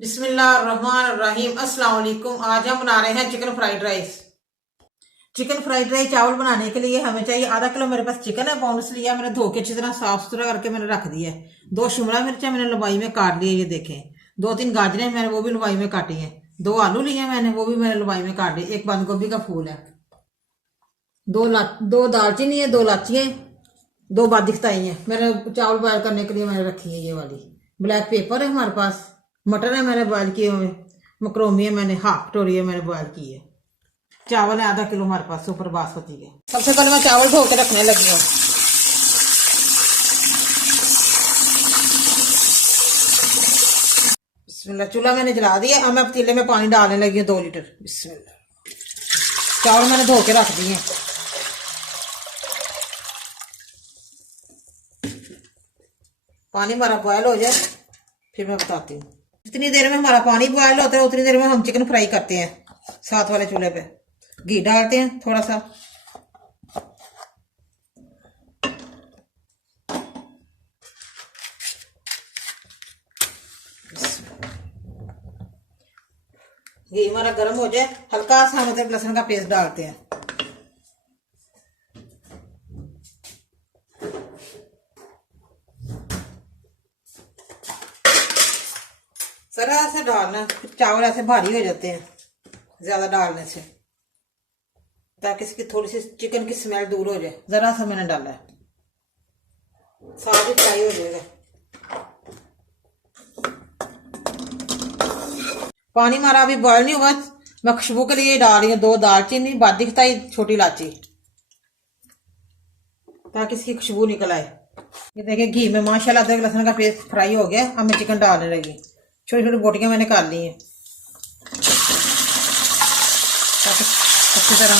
बिस्मिल्लाहिर्रहमानिर्रहीम। अस्सलाम वालेकुम। आज हम बना रहे हैं chicken fried rice. Chicken fried rice चावल बनाने के लिए हमें चाहिए आधा किलो। मेरे पास चिकन है, बोनस लिया मैंने, धो के अच्छी तरह साफ सुथरा करके मैंने रख दिया है। 2 शिमला मिर्चा मैंने लंबाई में काट लिए, ये देखें। 2-3 गाजरें मैंने वो भी लंबाई में काटी हैं। 2 आलू लिए मैंने, वो भी मैंने लंबाई में काट लिए। 1 बंद गोभी का फूल है। 2 दालचीनी है, 2 लाचियाँ, 2 बादिख्ताई हैं। मैंने चावल बॉयल करने के लिए मैंने रखी है ये वाली। ब्लैक पेपर है हमारे पास। मटर है मैंने बॉयल किए हुए। मकरोमी है मैंने, हाफ कटोरी है मैंने बॉयल की है। चावल है आधा किलो हमारे पास, ऊपर बासमती के। सबसे पहले मैं चावल धो के रखने लगी हूँ। बिस्मिल्लाह। चूल्हा मैंने जला दिया। अब मैं पतीले में पानी डालने लगी हूँ 2 लीटर। बिस्मिल्लाह। चावल मैंने धो के रख दिए। पानी हमारा बॉयल हो जाए फिर मैं बताती हूँ। जितनी देर में हमारा पानी बॉयल होता है उतनी देर में हम चिकन फ्राई करते हैं। साथ वाले चूल्हे पे घी डालते हैं थोड़ा सा। घी हमारा गर्म हो जाए, हल्का सा मतलब लहसुन का पेस्ट डालते हैं। जरा सा डालना, चावल ऐसे भारी हो जाते हैं ज्यादा डालने से, ताकि इसकी थोड़ी सी चिकन की स्मेल दूर हो जाए। जरा सा मैंने डाला है, साथ ही फ्राई हो जाएगा। पानी हमारा अभी बॉयल नहीं हुआ। मैं खुशबू के लिए डाल रही हूँ 2 दालचीनी, बादिख्ताई, छोटी इलायची, ताकि इसकी खुशबू निकल आए। ये देखिए घी में माशाल्लाह अदरक लहसुन का पेस्ट फ्राई हो गया। अब मैं चिकन डालने लगी। छोटी छोटी बोटियां मैंने कर ली हैं ताकि अच्छी तरह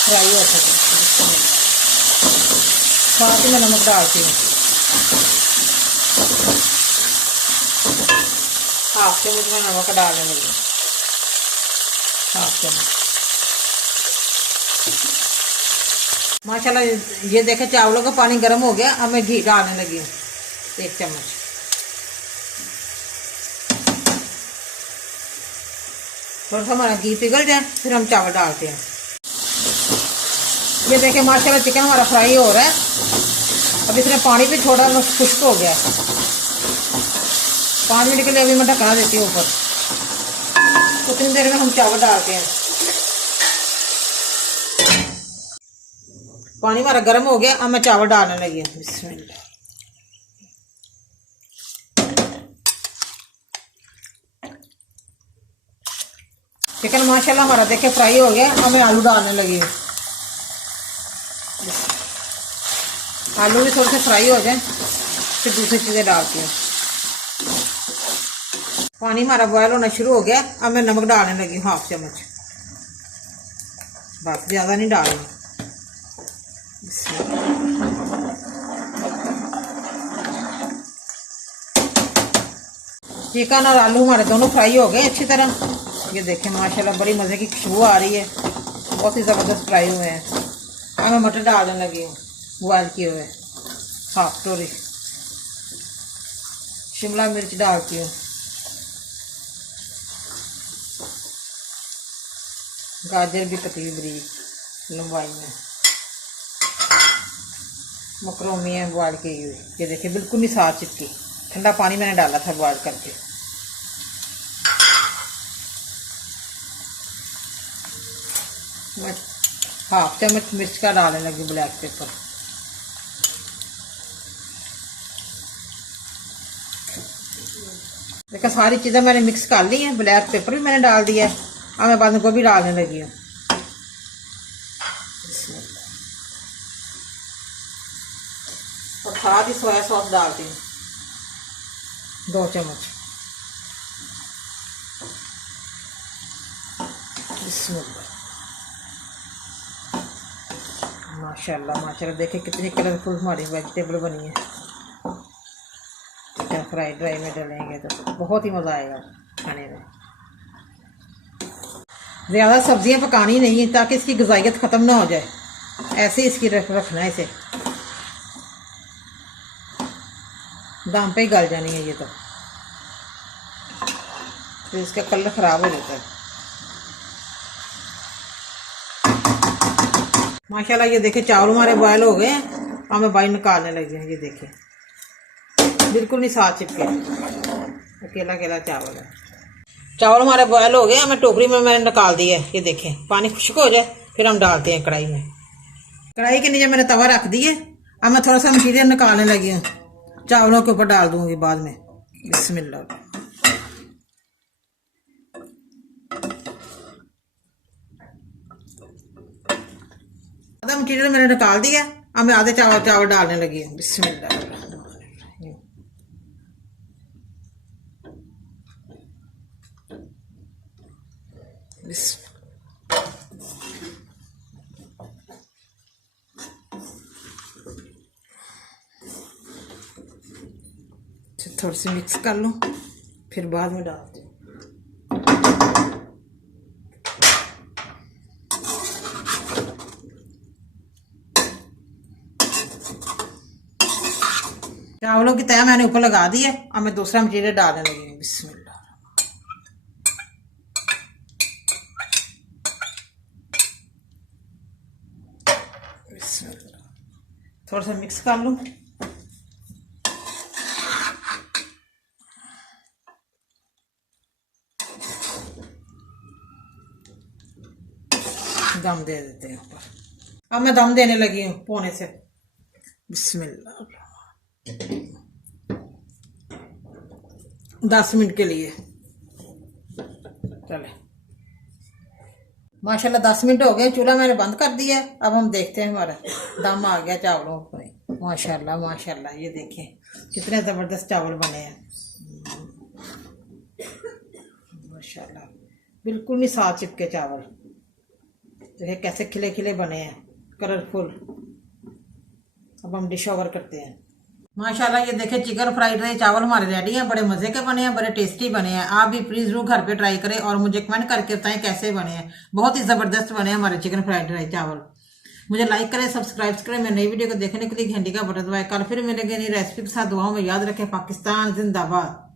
फ्राई हो सके। साथ ही मैं नमक डालती हूँ, हाफ चम्मच में नमक डालने लगी, हाफ चम्मच। माशाल्लाह ये देखे चावलों का पानी गर्म हो गया। अब मैं घी डालने लगी हूँ 1 चम्मच। थोड़ा सा हमारा घी पिघल जाए फिर हम चावल डालते हैं। ये देखिए माशाल्लाह चिकन हमारा फ्राई हो रहा है। अब इसने पानी भी छोड़ा, खुश्क हो गया। 5 मिनट के लिए अभी मैं ढका देती हूँ ऊपर। उतनी देर में हम चावल डालते हैं। पानी हमारा गर्म हो गया। अब मैं चावल डालने लगी हूँ। बिस्मिल्लाह। चिकन माशाल्लाह हमारा देखे फ्राई हो गया। अब मैं आलू डालने लगी हूँ। आलू भी थोड़े से फ्राई हो जाए फिर दूसरी चीजें डालती हूँ। पानी हमारा बॉयल होना शुरू हो गया। अब मैं नमक डालने लगी हूँ, हाफ चम्मच, बस, ज्यादा नहीं डालना। चिकन और आलू हमारे दोनों फ्राई हो गए अच्छी तरह। ये देखें माशाल्लाह बड़ी मजे की खुशबू आ रही है, बहुत ही जबरदस्त फ्राई हुए हैं। अब मैं मटर डालने लगी हूँ बॉयल किए हुए, हाफ कटोरी। शिमला मिर्च डालती हूँ, गाजर भी पतली बरीक लंबाई में, मकरोमी है बॉयल की हुई। ये देखिए बिल्कुल नहीं साथ चिपकी। ठंडा पानी मैंने डाला था बॉयल करके। मैं हाफ चम्मच मिर्च का डालने लगी, ब्लैक पेपर। देखो सारी चीज़ें मैंने मिक्स कर ली हैं। ब्लैक पेपर भी मैंने डाल दिया है। अब मैं बंद गोभी डालने लगी हूँ। और साथ ही सोया सॉस डालती हूँ 2 चम्मच। माशाल्लाह माशाल्लाह देखिए कितनी कलरफुल हमारी वेजिटेबल बनी है। चिकन फ्राइड राइस में डालेंगे तो बहुत ही मज़ा आएगा खाने में। ज़्यादा सब्जियां पकानी नहीं है ताकि इसकी ग़िज़ाइयत ख़त्म ना हो जाए। ऐसे ही इसकी रखना है, इसे दम पे ही गल जानी है ये तो। तो इसका कलर खराब हो जाता है। माशाल्लाह ये देखिए चावल हमारे बॉयल हो गए हैं, हमें बाई निकालने लगे हैं। ये देखिए बिल्कुल नहीं साथ चिपके, अकेला अकेला चावल है। चावल हमारे बॉयल हो गए, हमें टोकरी में मैंने निकाल दिया है। ये देखें पानी खुश्क हो जाए फिर हम डालते हैं कढ़ाई में। कढ़ाई के नीचे मैंने तवा रख दिए, अब मैं थोड़ा सा मटीरियल निकालने लगी हूँ, चावलों के ऊपर डाल दूंगी बाद में। बिस्मिल्लाह। आधा मटीरियल मैंने निकाल दिया, अब मैं आधे चावल डालने लगी हूँ। बिस्मिल्लाह। थोड़ी सी मिक्स कर लूँ फिर बाद में डालती हूँ। चावलों की तह मैंने ऊपर लगा दी है, अब मैं दूसरा मटीरियल डालने लगी हूँ। बिस्मिल्लाह। बिस्मिल्लाह। थोड़ा सा मिक्स कर लूँ। दम दे देते हैं ऊपर। अब मैं दम देने लगी हूँ पौने से। बिस्मिल्लाह। 10 मिनट के लिए चले। माशाल्लाह 10 मिनट हो गए, चूल्हा मैंने बंद कर दिया। अब हम देखते हैं हमारा दम आ गया चावलों पर। माशाल्लाह माशाल्लाह ये देखें कितने ज़बरदस्त चावल बने हैं। माशाल्लाह बिल्कुल नहीं साथ चिपके चावल, देखिए कैसे खिले खिले बने हैं, कलरफुल। अब हम डिश ओवर करते हैं। माशाल्लाह ये देखें चिकन फ्राइड राइस चावल हमारे रेडी हैं, बड़े मज़े के बने हैं, बड़े टेस्टी बने हैं। आप भी प्लीज़ ज़रूर घर पे ट्राई करें और मुझे कमेंट करके बताएं कैसे बने हैं। बहुत ही ज़बरदस्त बने हैं हमारे चिकन फ्राइड राइस चावल। मुझे लाइक करें, सब्सक्राइब करें, मेरी नई वीडियो को देखने के लिए घंटी का बटन दबाएं। कल फिर मिलेंगे नई रेसिपी के साथ। दुआओं में याद रखें। पाकिस्तान जिंदाबाद।